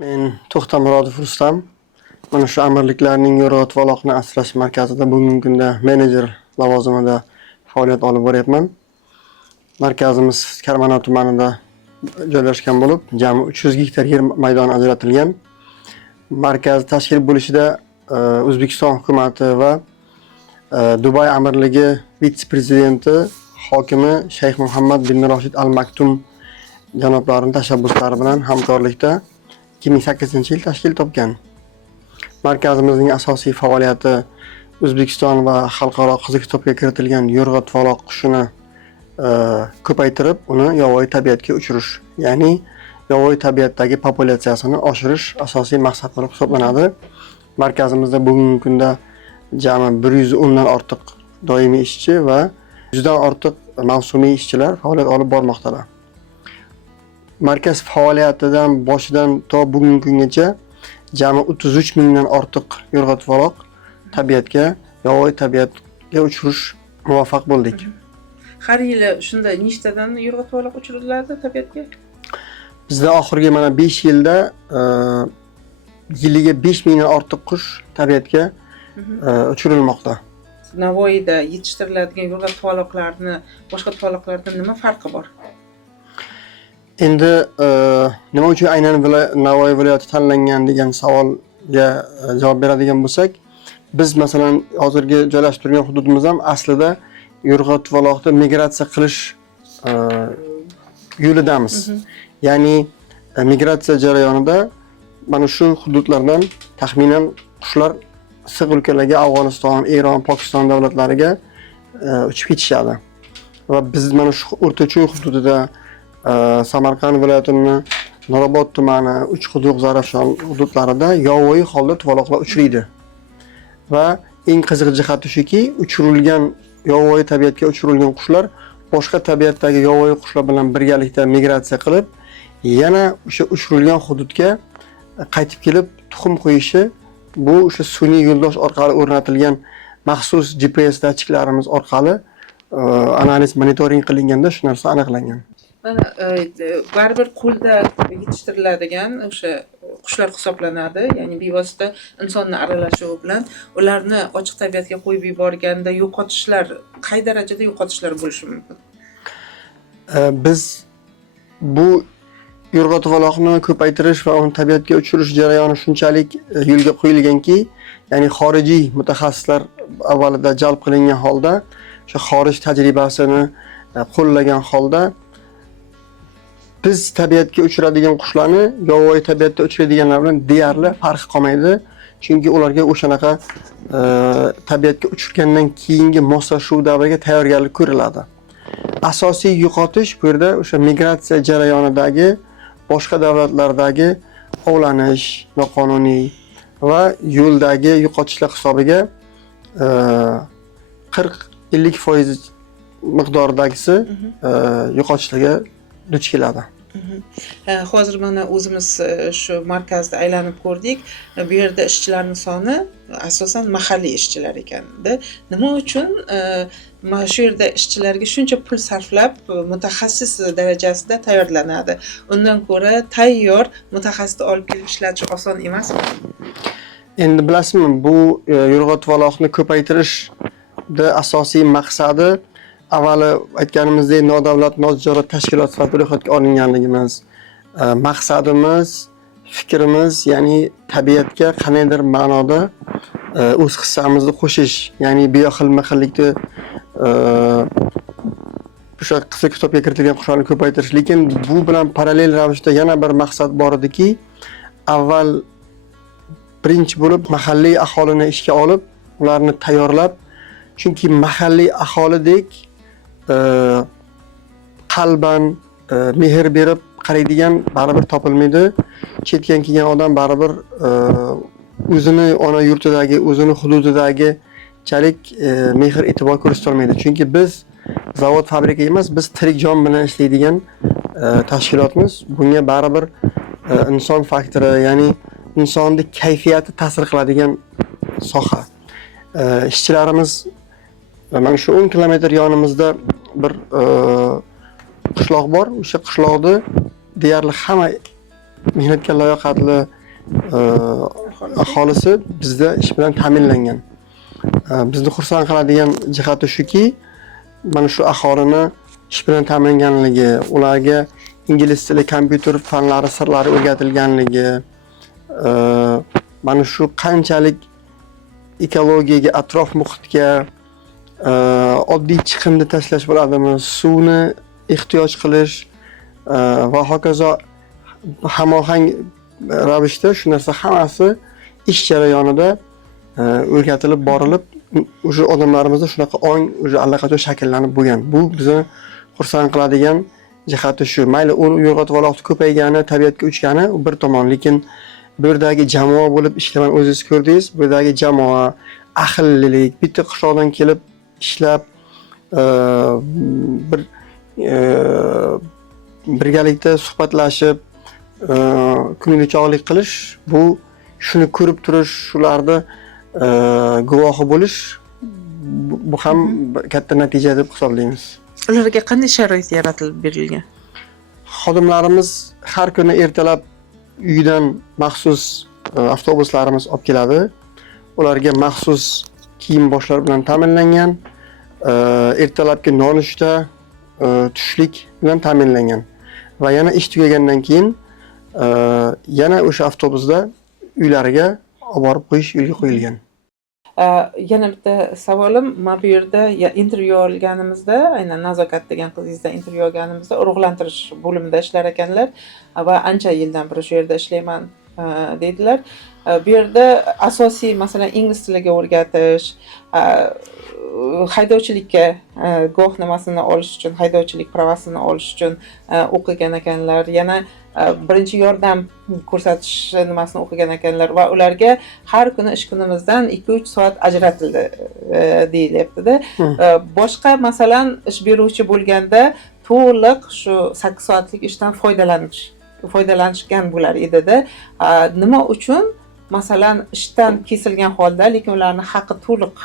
Men To'xtamurodov Rustam. Mana shu Amirliklarning Yo'rg'at-Voloqni asrash markazida bugungi kunda menejer lavozimida faoliyat olib boryapman. Markazimiz Karmana tumanida joylashgan bo'lib, jami 300 gektar yer maydoni ajratilgan. Markaz tashkil bo'lishida O'zbekiston hukumatı va Dubay Amirligi vitse-prezidenti hokimi Shayx Muhammad bin Roshid Al Maktum janoblarining tashabbuslari bilan hamkorlikda 2008-yil tashkil topgan. Markazimizning asosiy faoliyati O'zbekiston va xalqaro qiziq kitobga kiritilgan yo'rg'at-voloq qushini ko'paytirib, uni yovvoyi tabiatga uchirish, ya'ni yovvoyi tabiatdagi populyatsiyasini oshirish asosiy maqsad bo'lib hisoblanadi. Markazimizda bugungi kunda jami 110 dan ortiq doimiy ishchi va 100 dan ortiq mavsumiy ishchilar faoliyat olib bormoqdalar. Markaz faoliyatidan boshidan to bugungi kungacha jami 33 mingdan ortiq yo'rg'at-voloq tabiatga, yovvoyi tabiatga uchirish muvaffaq bo'ldik. Har yili shunda nechtadan yo'rg'at-voloq uchiriladi tabiatga? Bizda oxirgi mana 5 yilda yiliga 5 mingdan ortiq qush tabiatga uchirilmoqda. Navoiyda yetishtiriladigan yo'rg'at-voloqlarni boshqa tuvaloqlardan nima farqi bor? Endi nima uchun aynan Navoiy viloyati tanlangan degan savolga javob beradigan bo'lsak, biz masalan hozirgi joylashib turgan hududimiz ham aslida yo'rg'at-voloqni migratsiya qilish yo'lidamiz. Ya'ni migratsiya jarayonida mana shu hududlardan taxminan qushlar issiq o'lkalarga, Afg'oniston, Eron, Pokiston davlatlariga uchib ketishadi. Va biz mana shu O'rtacho'y hududida Samarqand viloyatining Nurobod tumani, Uchquduq, Zarafshon hududlarida yovvoyi holda tuvaloqlar uchraydi. Va eng qiziq jihati shuki, uchirilgan yovvoyi tabiatga uchirilgan qushlar boshqa tabiatdagi yovvoyi qushlar bilan birgalikda migratsiya qilib, yana o'sha uchirilgan hududga qaytib kelib tuxum qo'yishi bu o'sha sun'iy yo'ldosh orqali o'rnatilgan maxsus GPS datchiklarimiz orqali analiz monitoring qilinganda shu narsa aniqlangan. Mana baribir qo'lda yetishtiriladigan o'sha qushlar hisoblanadi, ya'ni bevosita insonning aralashuvi bilan ularni ochiq tabiatga qo'yib yuborganda yo'qotishlar, qay darajada yo'qotishlar bo'lishi mumkin? Biz bu yo'rg'at-voloqni ko'paytirish va uni tabiatga uchirish jarayoni shunchalik yo'lga qo'yilganki, ya'ni xorijiy mutaxassislar avvalida jalb qilingan holda, o'sha xorij tajribasini qo'llagan holda biz tabiatga uchiradigan qushlarni yovvoyi tabiatda uchiradiganlar bilan deyarli farqi qolmaydi. Chunki ularga o'shanaqa tabiatga uchirgandan keyingi moslashuv davriga tayyorgarlik ko'riladi. Asosiy yo'qotish bu yerda o'sha migratsiya jarayonidagi boshqa davlatlardagi ovlanish noqonuniy va yo'ldagi yo'qotishlar hisobiga 40-50% miqdoridagisi yo'qotishlarga duch keladi. Hozir mana o'zimiz shu markazda aylanib ko'rdik. Bu yerda ishchilarning soni asosan mahalliy ishchilar ekanda. Nima uchun mana shu yerda ishchilarga shuncha pul sarflab mutaxassis darajasida tayyorlanadi? Undan ko'ra tayyor mutaxassisni olib kelib ishlatish oson emasmi? Endi bilasizmi, bu yo'rg'at-voloqni ko'paytirishda asosiy maqsadi avvali aytganimizdek nodavlat notijorat tashkilot sifatida ro'yxatga olinganligimiz, maqsadimiz, fikrimiz, ya'ni tabiatga qandaydir ma'noda o'z hissamizni qo'shish, ya'ni bioxilma-xillikni o'sha qiziq kitobga kiritilgan qushlarni ko'paytirish. Lekin bu bilan parallel ravishda yana bir maqsad bor ediki, avval birinchi bo'lib mahalliy aholini ishga olib, ularni tayyorlab, chunki mahalliy aholidek qalban mehr berib qaraydigan baribir topilmaydi. Chetdan kelgan odam baribir o'zini ona yurtidagi, o'zini hududidagi chalik mehr e'tibor ko'rsatolmaydi. Chunki biz zavod, fabrika emas, biz tirik jon bilan ishlaydigan tashkilotmiz. Bunga baribir inson faktori, ya'ni insonning kayfiyati ta'sir qiladigan soha. Ishchilarimiz mana shu 10 kilometr yonimizda bir qishloq bor. O'sha qishloqda deyarli hamma mehnatga layoqatli aholisi bizda ish bilan ta'minlangan. Bizni xursand qiladigan jihati shuki, mana shu aholini ish bilan ta'minlanganligi, ularga ingliz tili, kompyuter fanlari sirlari o'rgatilganligi, mana shu qanchalik ekologiyaga, atrof muhitga oddiy chiqindi tashlash bo'ladimi, suvni ehtiyoj qilish va hokazo hamohang ravishda shu narsa hammasi ish jarayonida o'rgatilib borilib, o'sha odamlarimizda shunaqa ong o'sha allaqachon shakllanib bo'lgan. Bu bizni xursand qiladigan jihati shu. Mayli u yo'rg'atvoqni ko'paygani, tabiatga uchgani bir tomon, lekin bu yerdagi jamoa bo'lib ishlagan o'zingiz ko'rdingiz. Bu yerdagi jamoa, ahillik, bitta qishloqdan kelib ishlab bir birgalikda suhbatlashib ko'ngilchog'lik qilish, bu shuni ko'rib turish, shularni guvohi bo'lish, bu ham katta natija deb hisoblaymiz. Ularga qanday sharoit yaratilib berilgan? Xodimlarimiz har kuni ertalab uyidan maxsus avtobuslarimiz olib keladi. Ularga maxsus kiyim-boshlar bilan ta'minlangan. Ertalabki nonushta, tushlik bilan ta'minlangan. Va yana ish tugagandan keyin yana o'sha avtobusda uylariga olib borib qo'yish yo'lga qo'yilgan. Yana bitta savolim, mana bu yerda intervyu olganimizda, aynan Nazokat degan qizingizdan intervyu olganimizda urug'lantirish bo'limida ishlar ekanlar va ancha yildan beri shu yerda ishlayman deydilar. Bu yerda asosiy masalan ingliz tiliga o'rgatish, haydovchilikka guvohnomasini olish uchun, haydovchilik pravasini olish uchun o'qigan ekanlar. Yana birinchi yordam ko'rsatish nimasini o'qigan ekanlar va ularga har kuni ish kunimizdan 2-3 soat ajratildi deyilyapti-da. Boshqa masalan ish beruvchi bo'lganda to'liq shu 8 soatlik ishdan foydalanishgan bo'lar edi-da. Nima uchun masalan ishdan kesilgan holda, lekin ularning haqqi to'liq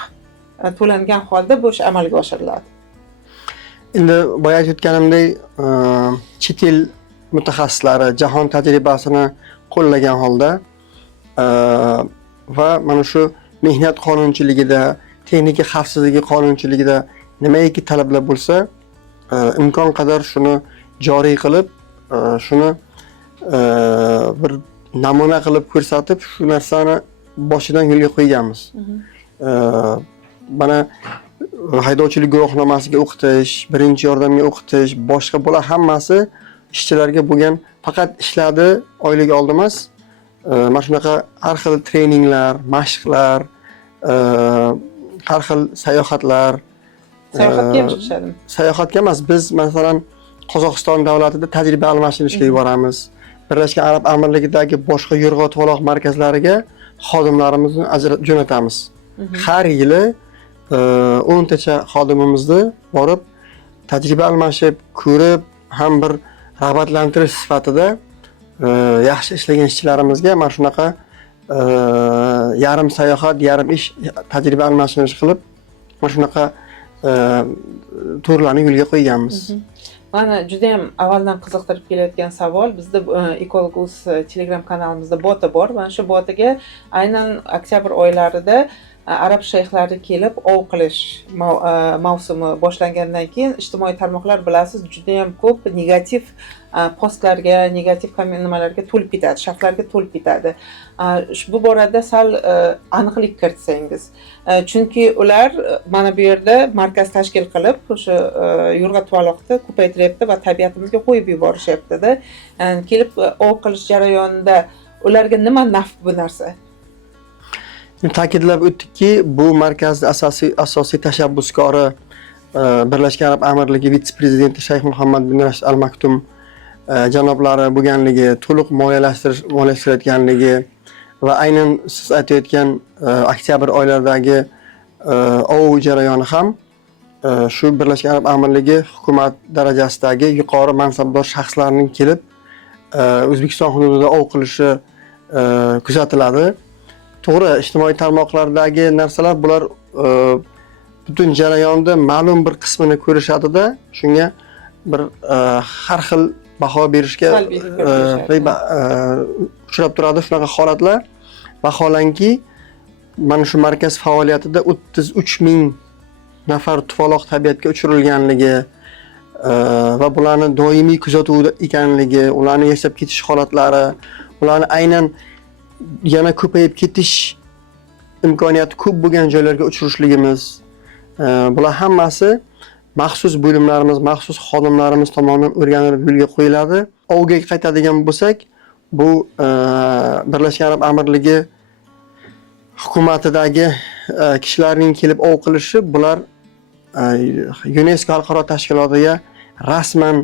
to'langan holda bu ish amalga oshiriladi? Endi boya aytganimdek, chet el mutaxassislari jahon tajribasini qo'llagan holda va mana shu mehnat qonunchiligida, texnika xavfsizligi qonunchiligida nimaiki talablar bo'lsa, imkon qadar shuni joriy qilib, shuni bir namuna qilib ko'rsatib, shu narsani boshidan yo'lga qo'yganmiz. Mana haydovchilik guvohnomasiga o'qitish, birinchi yordamga o'qitish, boshqa bular hammasi ishchilarga bo'lgan faqat ishladi, oylik oldi emas. Mana shunaqa har xil treninglar, mashqlar, har xil sayohatlar. Sayohatga ham chiqishadimi? Sayohatga emas, biz masalan Qozog'iston davlatida tajriba almashtirishga yuboramiz. Birlashgan Arab Amirligidagi boshqa yo'rg'atvoq markazlariga xodimlarimizni jo'natamiz. Har yili 10 tacha xodimimizni borib tajriba almashib, ko'rib, ham bir rag'batlantirish sifatida yaxshi ishlagan ishchilarimizga mana shunaqa yarim sayohat, yarim ish tajriba almashish qilib, mana shunaqa turlarni yo'lga qo'yganmiz. Mana juda ham avvaldan qiziqtirib kelayotgan savol, bizda Ecolgus Telegram kanalimizda boti bor. Mana shu botiga aynan oktyabr oylarida arab shayxlari kelib ov qilish mavsumi boshlangandan keyin ijtimoiy tarmoqlar bilasiz juda ham ko'p negativ postlarga, negativ nimalarga to'lib ketadi, sharhlarga to'lib ketadi. Bu borada sal aniqlik kiritsangiz. Chunki ular mana bu yerda markaz tashkil qilib, o'sha yo'rg'atvoqni ko'paytiryapti va tabiatimizga qo'yib yuborishyapti-da. Kelib ov qilish jarayonida ularga nima naf bu narsa? Ta'kidlab o'tdikki, bu markazning asosiy tashabbuskori Birlashgan Arab Amirligi vitse-prezidenti Shayx Muhammad bin Rashid Al Maktum janoblari bo'lganligi, to'liq moliyalashtirayotganligi va aynan siz aytayotgan oktyabr oylaridagi ov jarayoni ham shu Birlashgan Arab Amirligi hukumat darajasidagi yuqori mansabdor shaxslarning kelib O'zbekiston hududida ov qilishi kuzatiladi. To'g'ri, ijtimoiy tarmoqlardagi narsalar bular butun jarayonda ma'lum bir qismini ko'rishadi-da, shunga bir har xil baho berishga Salbiy fikrlashadi. uchrab turadi shunaqa holatlar. Vaholanki, mana shu markaz faoliyatida 33,000 nafar tufaloq tabiatga uchirilganligi va bularni doimiy kuzatuvda ekanligi, ularni yashab ketish holatlari, ularni aynan yana ko'payib ketish imkoniyati ko'p bo'lgan joylarga uchirishligimiz, bular hammasi maxsus bo'limlarimiz, maxsus xodimlarimiz tomonidan o'rganilib yo'lga qo'yiladi. Ovga qaytadigan bo'lsak, bu Birlashgan Arab Amirligi hukumatidagi kishilarning kelib ov qilishi, bular UNESCO xalqaro tashkilotiga rasman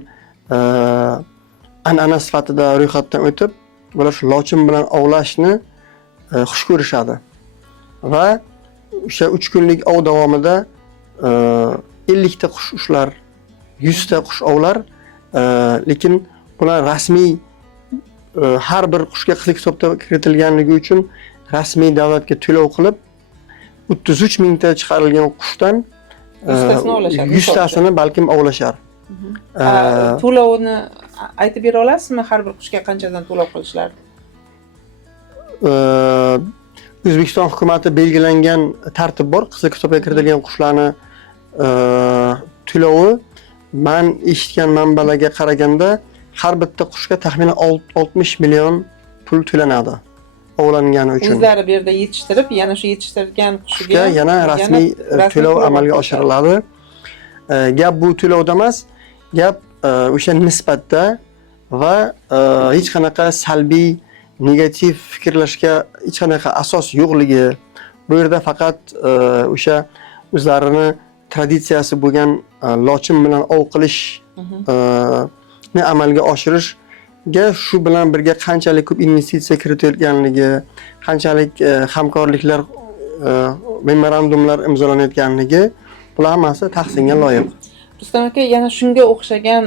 an'ana sifatida ro'yxatdan o'tib, bular shu lochin bilan ovlashni xush ko'rishadi. Va o'sha 3 kunlik ov davomida 50 ta qush ushlar, 100 ta qush ovlar, lekin bular rasmiy har bir qushga qisqa hisobda kiritilganligi uchun rasmiy davlatga to'lov qilib 33,000 ta chiqarilgan qushdan 100 tasini balkim ovlashar. To'lovni aytib bera olasizmi? Har bir qushga qanchadan to'lov qilishlar? O'zbekiston hukumati belgilangan tartib bor. Qisqa hisobga kiritilgan qushlarni to'lovi, men eshitgan manbalarga qaraganda har bitta qushga taxminan 60 million pul to'lanadi ovlangani uchun. O'zlari bu yerda yetishtirib, yana shu yetishtirgan qushga yana rasmiy to'lov amalga oshiriladi. Gap bu to'lovda emas, gap o'sha nisbatda va hech qanaqa salbiy, negativ fikrlashga hech qanaqa asos yo'qligi. Bu yerda faqat o'sha o'zlarini traditsiyasi bo'lgan lochin bilan ov qilish ni amalga oshirishga shu bilan birga qanchalik ko'p investitsiya kiritilganligi, qanchalik hamkorliklar, memorandumlar imzolanayotganligi, bular hammasi tahsinga loyiq. Rustam aka, yana shunga o'xshagan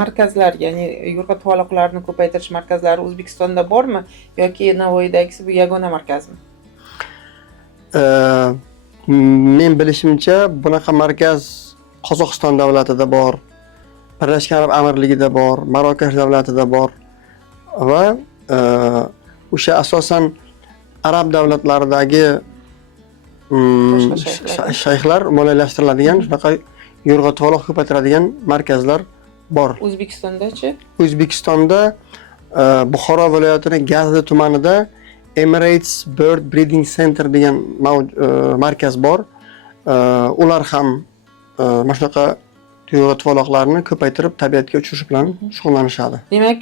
markazlar, ya'ni yo'rg'a tuvaloqlarni ko'paytirish markazlari O'zbekistonda bormi yoki Navoiydagisi bu yagona markazmi? Men bilishimcha, bunaqa markaz Qozog'iston davlatida bor, Birlashgan Arab Amirligida bor, Marokash davlatida bor va o'sha asosan arab davlatlaridagi shayxlar moliyalashtiriladigan shunaqa yo'rg'a tuvaloq ko'paytiradigan markazlar bor. O'zbekistonda-chi? O'zbekistonda Buxoro viloyatining Gazli tumanida Emirates Bird Breeding Center degan markaz bor. Ular ham mana shunaqa yo'rg'a tuvaloqlarni ko'paytirib tabiatga uchirish bilan shug'ullanishadi. Demak,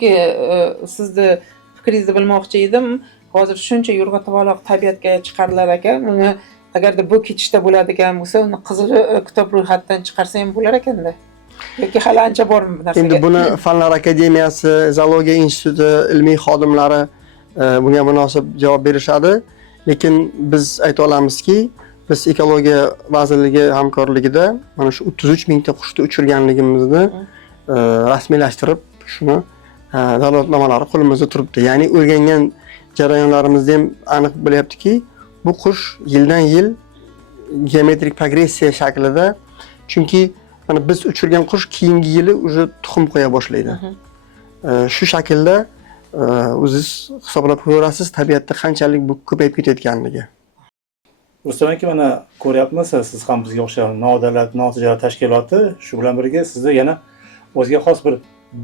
sizni fikringizni bilmoqchi edim. Hozir shuncha yo'rg'a tuvaloq tabiatga chiqarilar ekan, uni agarda bu ketishda bo'ladigan bo'lsa, uni qizil kitob ro'yxatdan chiqarsa ham bo'lar ekanda. Yoki hali ancha bormi bu narsaga? Endi buni Fanlar akademiyasi, Zoologiya instituti ilmiy xodimlari bunga munosib javob berishadi. Lekin biz ayta olamizki, biz ekologiya vazirligi hamkorligida mana shu 33,000 ta qushni uchirganligimizni rasmiylashtirib, shuni dalolatnomalari qo'limizda turibdi. Ya'ni o'rgangan jarayonlarimizda ham aniq bo'lyaptiki, bu qush yildan yil geometrik progressiya shaklida, chunki mana biz uchirgan qush keyingi yili уже tuxum qo'ya boshlaydi. Shu shaklda o'zingiz hisoblab ko'rasiz tabiatda qanchalik bu ko'payib ketayotganligi. Rustam aka, mana ko'ryapmiz, siz ham bizga o'xshagan nodavlat notijorat tashkiloti, shu bilan birga sizda yana o'ziga xos bir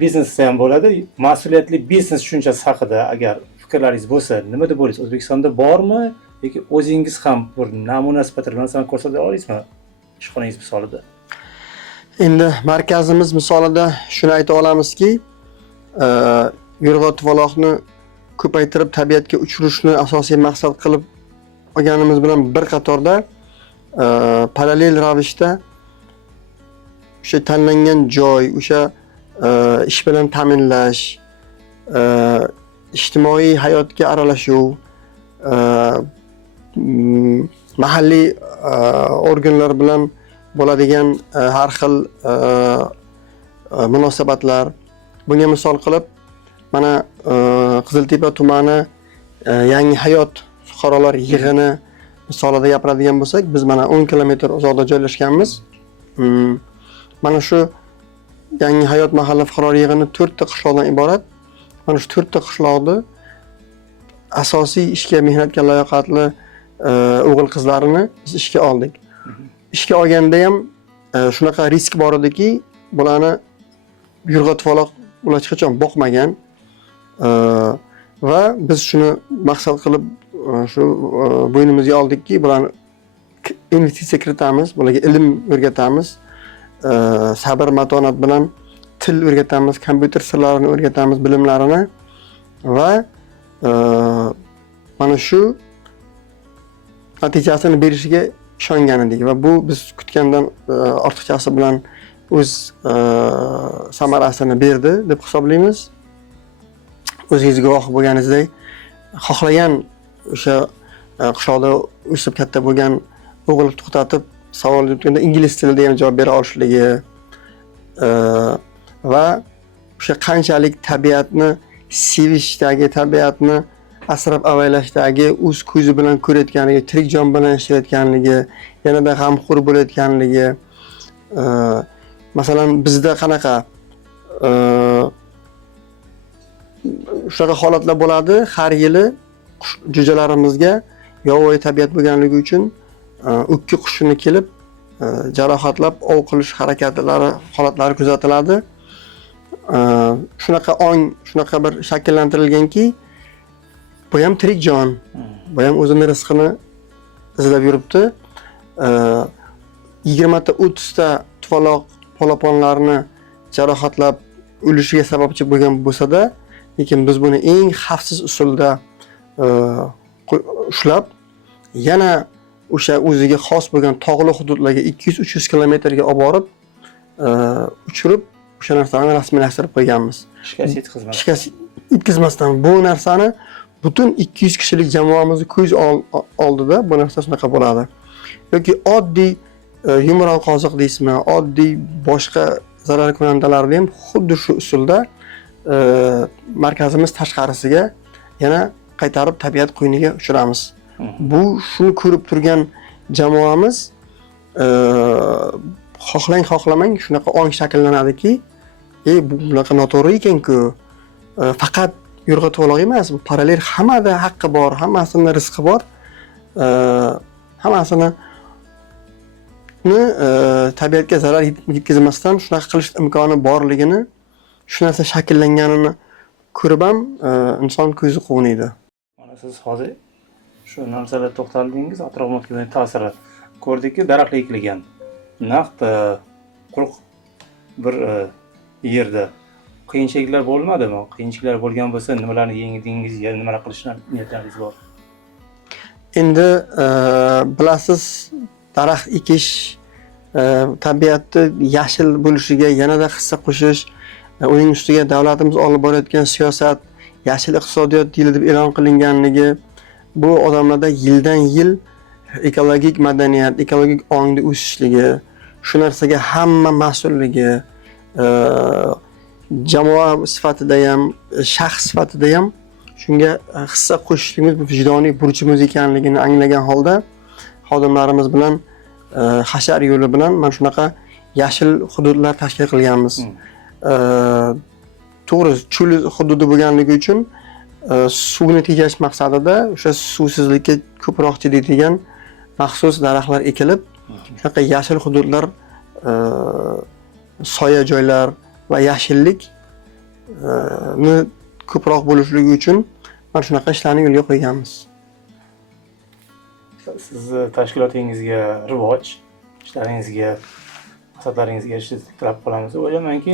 biznes ham bo'ladi. Mas'uliyatli biznes tushunchasi haqida agar fikrlaringiz bo'lsa, nima deb o'ylaysiz? O'zbekistonda bormi yoki o'zingiz ham bir namuna sifatida masalan ko'rsata olasizmi ishxonangiz misolida? Endi markazimiz misolida shuni ayta olamizki, yo'rg'a tuvaloqni ko'paytirib tabiatga uchirishni asosiy maqsad qilib olganimiz bilan bir qatorda parallel ravishda o'sha tanlangan joy, o'sha ish bilan ta'minlash, ijtimoiy hayotga aralashuv, mahalliy organlar bilan bo'ladigan har xil munosabatlar. Bunga misol qilib, mana Qiziltepa tumani Yangi hayot fuqarolar yig'ini misolida gapiradigan bo'lsak, biz mana 10 kilometr uzoqda joylashganmiz. Mana shu Yangi hayot mahalla fuqarolar yig'ini 4 ta qishloqdan iborat. Mana shu 4 ta qishloqni asosiy ishga mehnatga layoqatli o'g'il qizlarini biz ishga oldik. Ishga olganda ham shunaqa risk bor ediki, bularni yurg'atvoq ular hech qachon boqmagan. Va biz shuni maqsad qilib shu bo'ynimizga oldikki, bularni investitsiya kiritamiz, bularga ilm o'rgatamiz, sabr matonat bilan til o'rgatamiz, kompyuter sirlarini o'rgatamiz, bilimlarini va mana shu natijasini berishiga ishongan edik va bu biz kutgandan ortiqchasi bilan o'z samarasini berdi deb hisoblaymiz. O'zingiz guvoh bo'lganingizdek, xohlagan o'sha qishloqda o'sib katta bo'lgan o'g'il to'xtatib savol berganda ingliz tilida ham javob bera olishligi va o'sha qanchalik tabiatni sevishdagi, tabiatni asrab avaylashdagi o'z ko'zi bilan ko'rayotganligi, tirik jon bilan yashayotganligi, yanada g'amxo'r bo'layotganligi. Masalan, bizda qanaqa shunaqa holatlar bo'ladi. Har yili jo'jalarimizga yovvoyi tabiat bo'lganligi uchun ukki qushini kelib jarohatlab ov qilish harakatlari, holatlari kuzatiladi. Shunaqa ong, shunaqa bir shakllantirilganki, bu ham tirik jon. Bu ham o'zini rizqini izlab yuribdi. 20 ta 30 ta tufaloq polaponlarni jarohatlab o'lishiga sababchi bo'lgan bo'lsa-da, lekin biz buni eng xavfsiz usulda ushlab, yana o'sha o'ziga xos bo'lgan tog'li hududlarga 200-300 kilometrga olib borib, uchirib, o'sha narsani rasmiylashtirib qo'yganmiz. Shikast yetkazmasdan bu narsani butun 200 kishilik jamoamizni ko'z oldida bu narsa shunaqa bo'ladi. Yoki oddiy yumron qoziq deysizmi, oddiy boshqa zarar kunandalarni ham xuddi shu usulda markazimiz tashqarisiga yana qaytarib tabiat qo'yniga uchiramiz. Bu shuni ko'rib turgan jamoamiz xohlang-xohlamang shunaqa ong shakllanadiki, bu bunaqa noto'g'ri ekan-ku. Faqat yurg'atvoq emas, bu parallel hammada haqqi bor, hammasini rizqi bor. Hammasini tabiatga zarar yetkazmasdan shunaqa qilish imkoni borligini, shu narsa shakllanganini ko'rib ham inson ko'zi quvnaydi. Mana siz hozir shu narsalarga to'xtaldingiz, atrofimizga ta'siri. Ko'rdikki, daraxtlar ekilgan. Naqd quruq bir yerda qiyinchiliklar bo'lmadimi? Qiyinchiliklar bo'lgan bo'lsa, nimalarni yengdingiz, nimalar qilishni niyatlaringiz bor? Endi bilasiz, daraxt ekish tabiatni yashil bo'lishiga yanada hissa qo'shish, uning ustiga davlatimiz olib borayotgan siyosat yashil iqtisodiyot yili deb e'lon qilinganligi, bu odamlarda yildan yil ekologik madaniyat, ekologik ongni o'sishligi, shu narsaga hamma mas'ulligi, jamoa sifatida ham, shaxs sifatida ham shunga hissa qo'shishimiz bu vijdoniy burchimiz ekanligini anglagan holda xodimlarimiz bilan hashar yo'li bilan mana shunaqa yashil hududlar tashkil qilganmiz. To'g'ri, cho'l hududi bo'lganligi uchun suvni tejash maqsadida o'sha suvsizlikka ko'proq chidaydigan maxsus daraxtlar ekilib, shunaqa yashil hududlar, soya joylar va yashillik ni ko'proq bo'lishligi uchun mana shunaqa ishlarni yo'lga qo'yganmiz. Sizni tashkilotingizga rivoj, ishlaringizga, maqsadlaringizga erishishni tilab qolamiz. O'ylaymanki,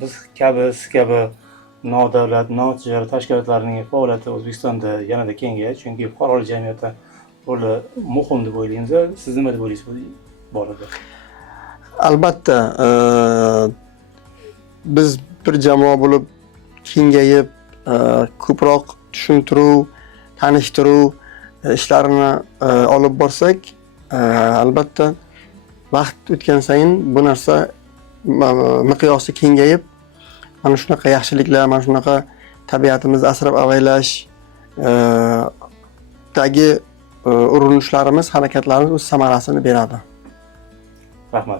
biz siz kabi nodavlat, notijorat tashkilotlarning faoliyati O'zbekistonda yanada kengayadi, chunki fuqarolik jamiyatda roli muhim deb o'ylaymiz. Siz nima deb o'ylaysiz bu borada? Albatta, biz bir jamoa bo'lib kengayib, ko'proq tushuntiruv, tanishtiruv ishlarini olib borsak, albatta vaqt o'tgan sayin bu narsa miqyosi kengayib, mana shunaqa yaxshiliklar, mana shunaqa tabiatimizni asrab avaylash dagi urinishlarimiz, harakatlarimiz o'z samarasini beradi. Rahmat.